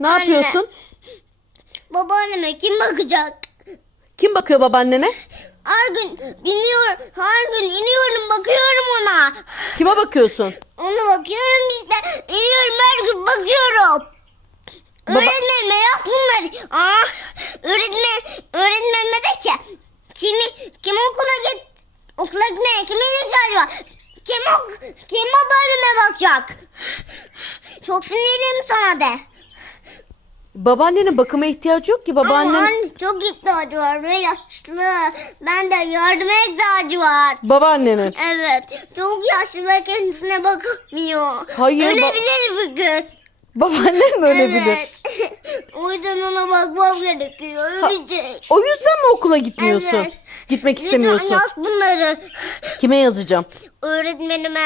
Ne yapıyorsun? Babaanneme kim bakacak? Kim bakıyor babaannene? Her gün iniyor, her gün iniyorum bakıyorum ona. Kime bakıyorsun? Ona bakıyorum işte. İniyorum her gün bakıyorum. Baba- Öğretmenime yaz bunları. Aa, öğretmen, öğretmenime de ki kimi, kim okula git, okula gitmeye kimin ihtiyacı var? Kim, ok, kim babaanneme bakacak? Çok sinirliyim sana de. Babaannenin bakıma ihtiyacı yok ki Ama babaannen. anne çok ihtiyacı var ve yaşlı. Ben de yardıma ihtiyacı var. Babaannenin. Evet. Çok yaşlı ve kendisine bakamıyor. Hayır, ba- Ölebilir bir gün. Babaannen mi ölebilir? Evet. O yüzden ona bakmam gerekiyor. Ölecek. O yüzden mi okula gitmiyorsun? Evet. Gitmek Lütfen istemiyorsun. yaz bunları. Kime yazacağım? Öğretmenime.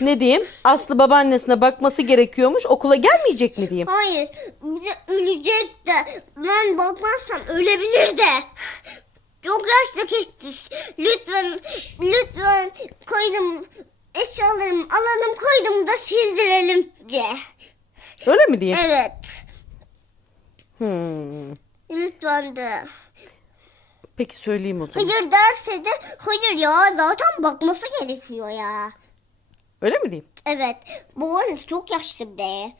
Ne diyeyim? Aslı babaannesine bakması gerekiyormuş. Okula gelmeyecek mi diyeyim? Hayır. Bir de ölecek de. Ben bakmazsam ölebilir de. Çok yaşlı kektis. Lütfen, lütfen koydum. Eşyalarımı alalım koydum da sildirelim diye. Öyle mi diyeyim? Evet. Hmm. Lütfen de. Peki söyleyeyim o zaman. Hayır derse de hayır ya zaten bakması gerekiyor ya. Öyle mi diyeyim? Evet. Babanız çok yaşlı de.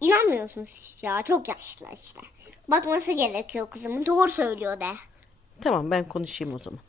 İnanmıyorsunuz siz ya çok yaşlı işte. Bakması gerekiyor kızımın doğru söylüyor de. Tamam ben konuşayım o zaman.